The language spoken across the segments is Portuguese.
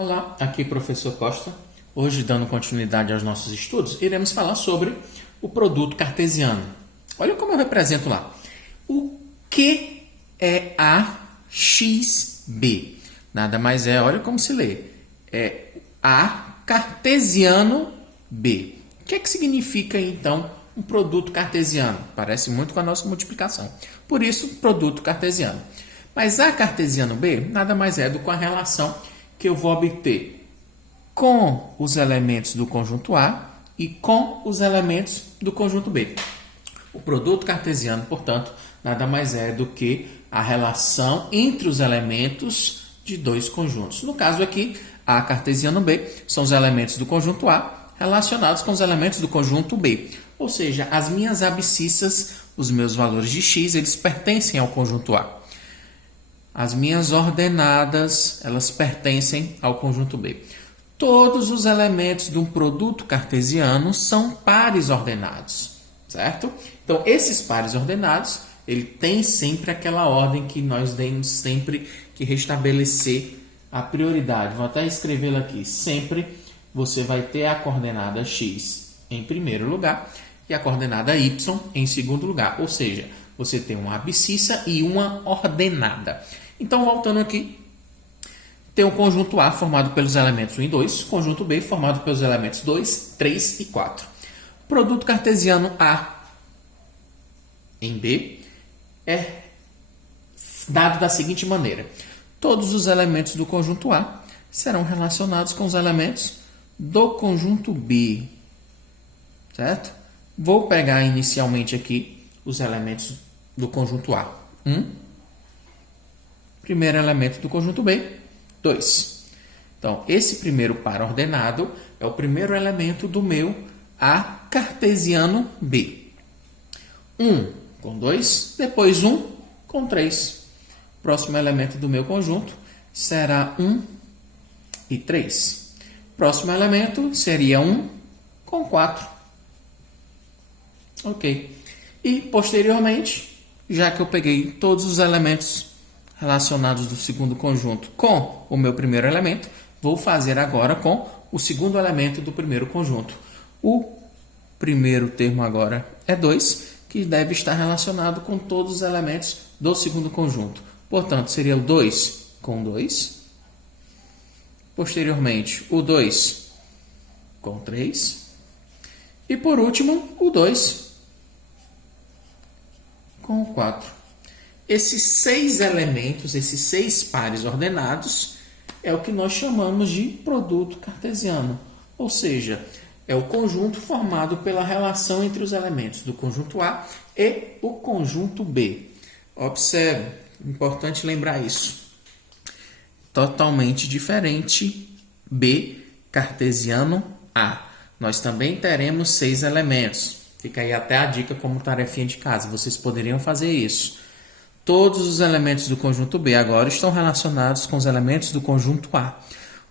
Olá, aqui é o professor Costa. Hoje, dando continuidade aos nossos estudos, iremos falar sobre o produto cartesiano. Olha como eu represento lá. O que é A x B? Nada mais é, olha como se lê. É A cartesiano B. O que é que significa, então, um produto cartesiano? Parece muito com a nossa multiplicação. Por isso, produto cartesiano. Mas A cartesiano B nada mais é do que a relação que eu vou obter com os elementos do conjunto A e com os elementos do conjunto B. O produto cartesiano, portanto, nada mais é do que a relação entre os elementos de dois conjuntos. No caso aqui, A cartesiano B são os elementos do conjunto A relacionados com os elementos do conjunto B. Ou seja, as minhas abscissas, os meus valores de x, eles pertencem ao conjunto A. As minhas ordenadas, elas pertencem ao conjunto B. Todos os elementos de um produto cartesiano são pares ordenados, certo? Então, esses pares ordenados, ele tem sempre aquela ordem que nós temos sempre que restabelecer a prioridade. Vou até escrevê-la aqui. Sempre você vai ter a coordenada x em primeiro lugar e a coordenada y em segundo lugar. Ou seja, você tem uma abscissa e uma ordenada. Então, voltando aqui, tem o conjunto A formado pelos elementos 1 e 2, conjunto B formado pelos elementos 2, 3 e 4. Produto cartesiano A em B é dado da seguinte maneira. Todos os elementos do conjunto A serão relacionados com os elementos do conjunto B, certo? Vou pegar inicialmente aqui os elementos do conjunto A. 1. Primeiro elemento do conjunto B, 2. Então, esse primeiro par ordenado é o primeiro elemento do meu A cartesiano B. 1 com 2, depois 1 com 3. Próximo elemento do meu conjunto será 1 e 3. Próximo elemento seria 1 com 4. Ok. E, posteriormente, já que eu peguei todos os elementos relacionados do segundo conjunto com o meu primeiro elemento, vou fazer agora com o segundo elemento do primeiro conjunto. O primeiro termo agora é 2, que deve estar relacionado com todos os elementos do segundo conjunto. Portanto, seria o 2 com 2. Posteriormente, o 2 com 3. E, por último, o 2 com o 4. Esses 6 elementos, esses 6 pares ordenados, é o que nós chamamos de produto cartesiano. Ou seja, é o conjunto formado pela relação entre os elementos do conjunto A e o conjunto B. Observe, importante lembrar isso. Totalmente diferente B cartesiano A. Nós também teremos 6 elementos. Fica aí até a dica como tarefinha de casa. Vocês poderiam fazer isso. Todos os elementos do conjunto B agora estão relacionados com os elementos do conjunto A.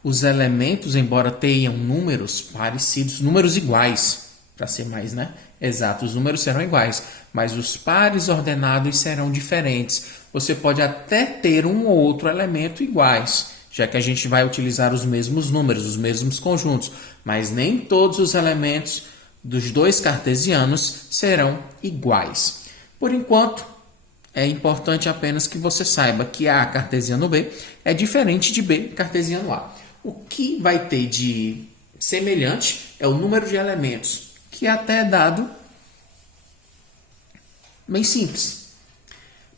Os elementos, embora tenham números parecidos, números iguais, para ser mais exato, os números serão iguais, mas os pares ordenados serão diferentes. Você pode até ter um ou outro elemento iguais, já que a gente vai utilizar os mesmos números, os mesmos conjuntos, mas nem todos os elementos dos dois cartesianos serão iguais. Por enquanto, é importante apenas que você saiba que A cartesiano B é diferente de B cartesiano A. O que vai ter de semelhante é o número de elementos, que até é dado bem simples.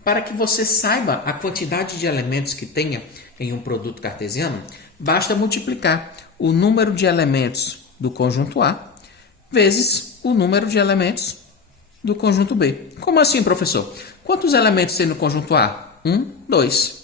Para que você saiba a quantidade de elementos que tenha em um produto cartesiano, basta multiplicar o número de elementos do conjunto A vezes o número de elementos do conjunto B. Como assim, professor? Quantos elementos tem no conjunto A? 1, 2.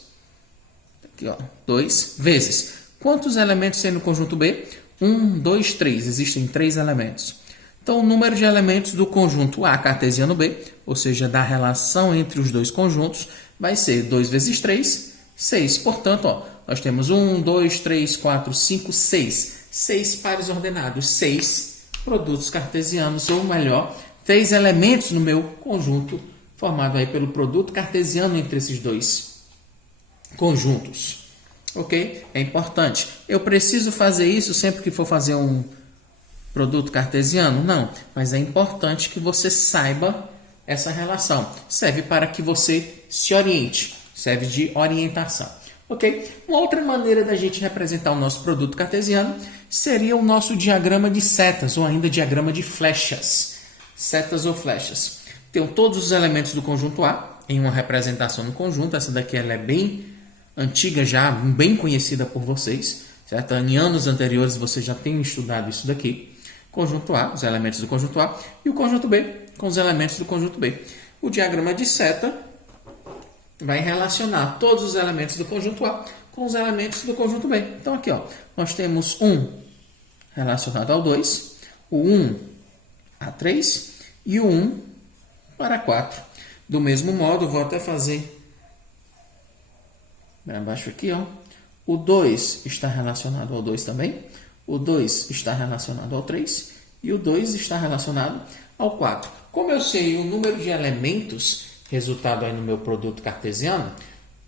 Aqui, 2 vezes. Quantos elementos tem no conjunto B? 1, 2, 3. Existem 3 elementos. Então, o número de elementos do conjunto A cartesiano B, ou seja, da relação entre os dois conjuntos, vai ser 2 vezes 3, 6. Portanto, nós temos 1, 2, 3, 4, 5, 6. 6 pares ordenados, 6 produtos cartesianos, ou melhor, 3 elementos no meu conjunto, formado aí pelo produto cartesiano entre esses dois conjuntos. Ok? É importante. Eu preciso fazer isso sempre que for fazer um produto cartesiano? Não, mas é importante que você saiba essa relação. Serve para que você se oriente, serve de orientação. Ok? Uma outra maneira da gente representar o nosso produto cartesiano seria o nosso diagrama de setas, ou ainda diagrama de flechas. Setas ou flechas. Tenho todos os elementos do conjunto A em uma representação no conjunto. Essa daqui ela é bem antiga já, bem conhecida por vocês. Certo? Em anos anteriores vocês já têm estudado isso daqui. Conjunto A, os elementos do conjunto A, e o conjunto B, com os elementos do conjunto B. O diagrama de seta vai relacionar todos os elementos do conjunto A com os elementos do conjunto B. Então, aqui, ó, nós temos 1 relacionado ao 2, o 1 a 3 e o 1 para 4. Do mesmo modo, vou até fazer abaixo aqui, ó. O 2 está relacionado ao 2 também. O 2 está relacionado ao 3 e o 2 está relacionado ao 4. Como eu sei o número de elementos resultado aí no meu produto cartesiano,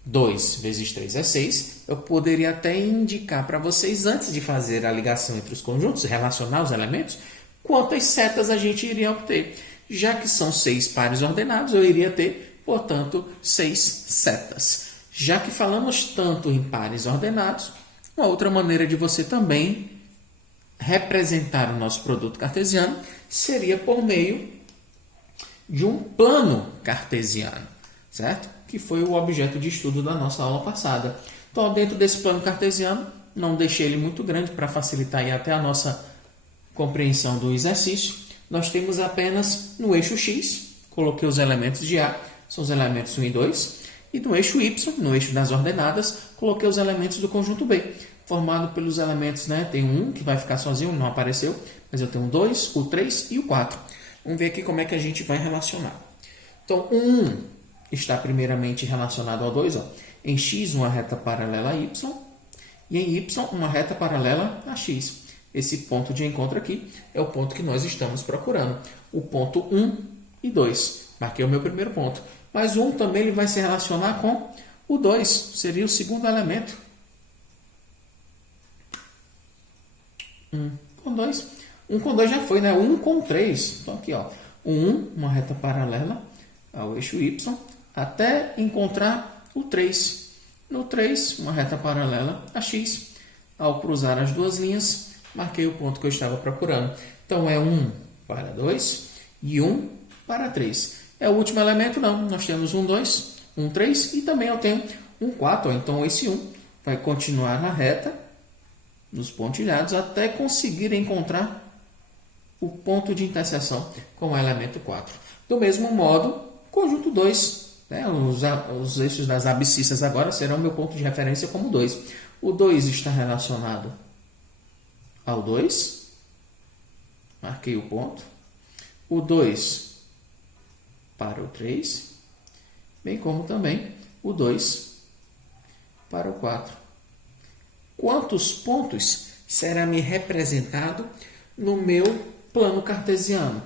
2 vezes 3 é 6, eu poderia até indicar para vocês, antes de fazer a ligação entre os conjuntos, relacionar os elementos, quantas setas a gente iria obter. Já que são 6 pares ordenados, eu iria ter, portanto, 6 setas. Já que falamos tanto em pares ordenados, uma outra maneira de você também representar o nosso produto cartesiano seria por meio de um plano cartesiano, certo? Que foi o objeto de estudo da nossa aula passada. Então, dentro desse plano cartesiano, não deixei ele muito grande para facilitar aí até a nossa compreensão do exercício. Nós temos apenas no eixo X, coloquei os elementos de A, são os elementos 1 e 2, e no eixo Y, no eixo das ordenadas, coloquei os elementos do conjunto B, formado pelos elementos, né? Tem um que vai ficar sozinho, não apareceu, mas eu tenho o 2, o 3 e o 4. Vamos ver aqui como é que a gente vai relacionar. Então, o 1 está primeiramente relacionado ao 2, ó. Em X, uma reta paralela a Y, e em Y, uma reta paralela a X. Esse ponto de encontro aqui é o ponto que nós estamos procurando. O ponto 1 e 2. Marquei o meu primeiro ponto. Mas o 1 também ele vai se relacionar com o 2. Seria o segundo elemento. 1 com 2. 1 com 2 já foi, né? 1 com 3. Então, aqui, ó. O 1, uma reta paralela ao eixo Y, até encontrar o 3. No 3, uma reta paralela a X. Ao cruzar as duas linhas, marquei o ponto que eu estava procurando. Então, é 1 para 2 e 1 para 3. É o último elemento? Não. Nós temos um 2, um 3 e também eu tenho um 4. Então, esse 1 vai continuar na reta, nos pontilhados, até conseguir encontrar o ponto de interseção com o elemento 4. Do mesmo modo, conjunto 2. Né? Os eixos das abscissas agora serão meu ponto de referência como 2. O 2 está relacionado ao 2. Marquei o ponto. O 2 para o 3. Bem como também o 2 para o 4. Quantos pontos será me representado no meu plano cartesiano?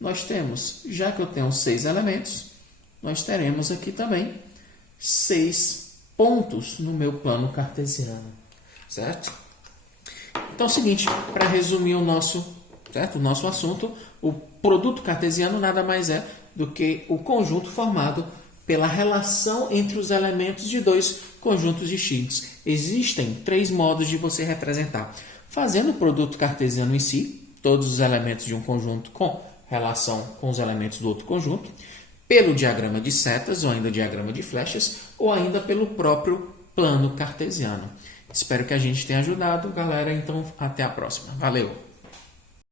Nós temos, já que eu tenho 6 elementos, nós teremos aqui também 6 pontos no meu plano cartesiano, certo? Então é o seguinte, para resumir o nosso assunto, o produto cartesiano nada mais é do que o conjunto formado pela relação entre os elementos de dois conjuntos distintos. Existem 3 modos de você representar. Fazendo o produto cartesiano em si, todos os elementos de um conjunto com relação com os elementos do outro conjunto, pelo diagrama de setas, ou ainda diagrama de flechas, ou ainda pelo próprio plano cartesiano. Espero que a gente tenha ajudado, galera. Então, até a próxima. Valeu!